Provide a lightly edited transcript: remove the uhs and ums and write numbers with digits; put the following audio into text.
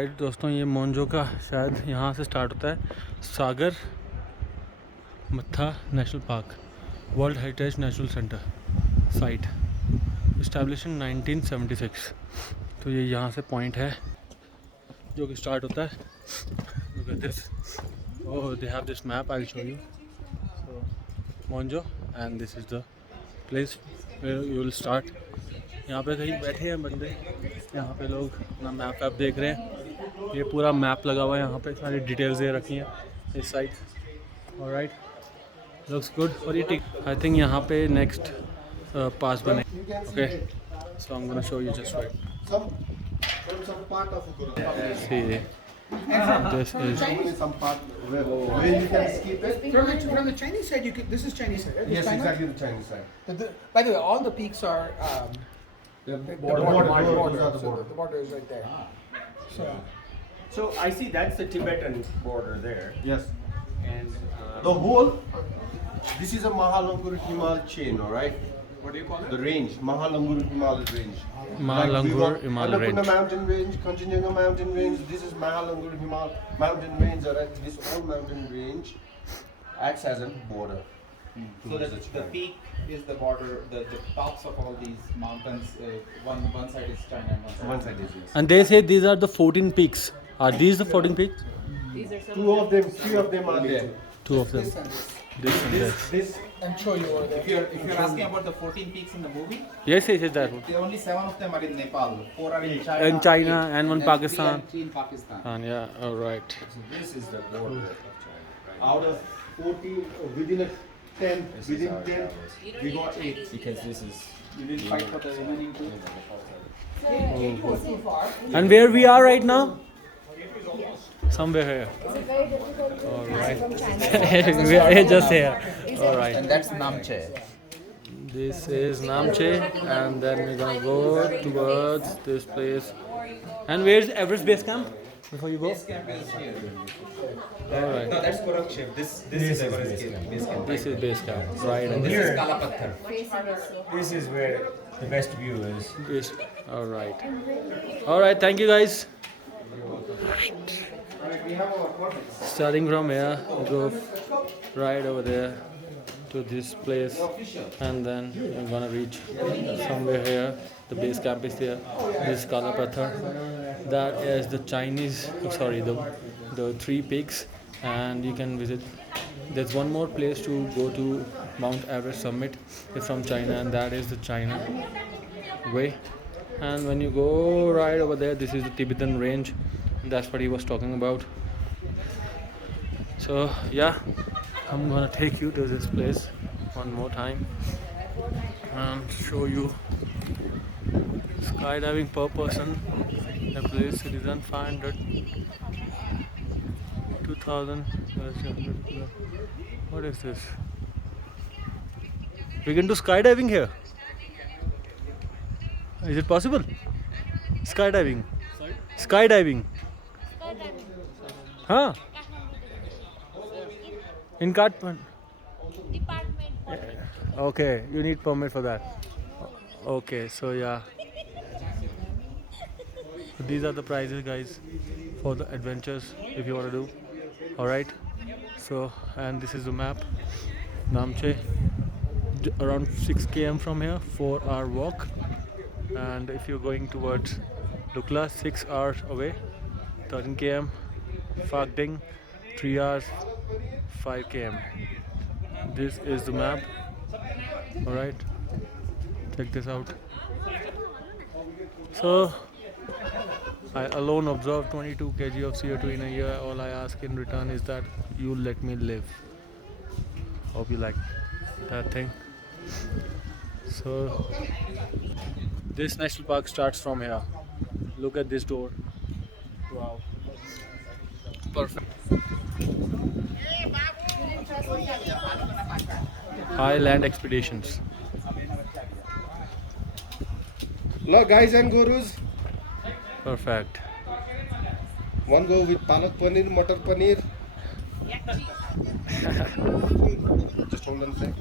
Right दोस्तों, ये मोन्जो का शायद यहाँ से स्टार्ट होता है सागर मत्था national park, world heritage natural centre site, establish in 1976। तो ये यहाँ से पॉइंट है जो कि स्टार्ट होता है। Look at this, oh they have this map, I will show you. So मोन्जो and this is the place where you will start. यहाँ पे कहीं बैठे हैं बंदे, यहाँ पे लोग अपना मैप वैप देख रहे हैं। ये पूरा मैप लगा हुआ है, यहाँ पे सारी डिटेल्स दे रखी हैं इस साइड। Alright, looks good. और ये टिक आई थिंक यहाँ पे नेक्स्ट पास बने। Okay, so I am gonna show you just right. See, this is some part where you can skip it. From the Chinese side, you can, this is Chinese side, right? This Yes, China? exactly the Chinese side. By the way, all the peaks are The the border, border. the So border. the border is right there. So So I see that's the Tibetan border there, Yes. and The whole, this is a Mahalangur Himal chain, all right? what do you call it? The range, Mahalangur Himal range. Mahalangur Himal Annapurna range. mountain range, Kanchenjunga mountain range. This is Mahalangur Himal mountain range, all right? This whole mountain range acts as a border. So the peak is the border, the tops of all these mountains, one side is China and One side is this. and they say these are the 14 peaks. Are these the 14 peaks? Two of them, three of them are there. Two of them. this and this. This and this. This, And show you over there. If you're asking about the 14 peaks in the movie, Yes, yes, yes, that one. only 7 of them are in Nepal, 4 are in China, In China and one then Pakistan. three in Pakistan. And yeah, all right. so this is the border of China. Out of 40, within a 10, within 10, we got 8. Because this is You didn't fight for the remaining 2. And where we are right now? Somewhere here. All right. We are just here. All right. And that's Namche. This is Namche, and then we're gonna go towards this place. And where's Everest Base Camp? Before you go. Base camp is here. All right. No, that's Gorakshep. This is Everest Base Camp. This is Base Camp. Right. And This this is Kalapathar. this is where the best view is. is. All right. All right. Thank you guys. Starting from here, we go right over there to this place, and then we're gonna reach somewhere here. The base camp is there. This is Kalapathar. That is the Chinese. Sorry, the 3 peaks, and you can visit. There's one more place to go to Mount Everest summit. It's from China, and that is the China way. And when you go right over there, this is the Tibetan range. That's what he was talking about. So yeah, I'm gonna take you to this place one more time and show you skydiving per person. The place citizen 500, 2000. What is this? We can do skydiving here. Is it possible? Skydiving. Skydiving. Huh? In Kathmandu. Okay, you need permit for that. Okay, so yeah. So these are the prices, guys, for the adventures if you want to do. All right. So, and this is the map. Namche, around 6 km from here, 4-hour walk. And if you're going towards Lukla, 6 hours away, 13 km. Phakding, 3 hours, 5 km. This is the map. Alright, check this out. So, I alone observed 22 kg of CO2 in a year. All I ask in return is that you let me live. Hope you like that thing. So, this national park starts from here. Look at this door. Wow. Perfect. Highland expeditions. Hello guys and gurus. Perfect. One go with palak paneer, matar paneer. Just hold on a sec.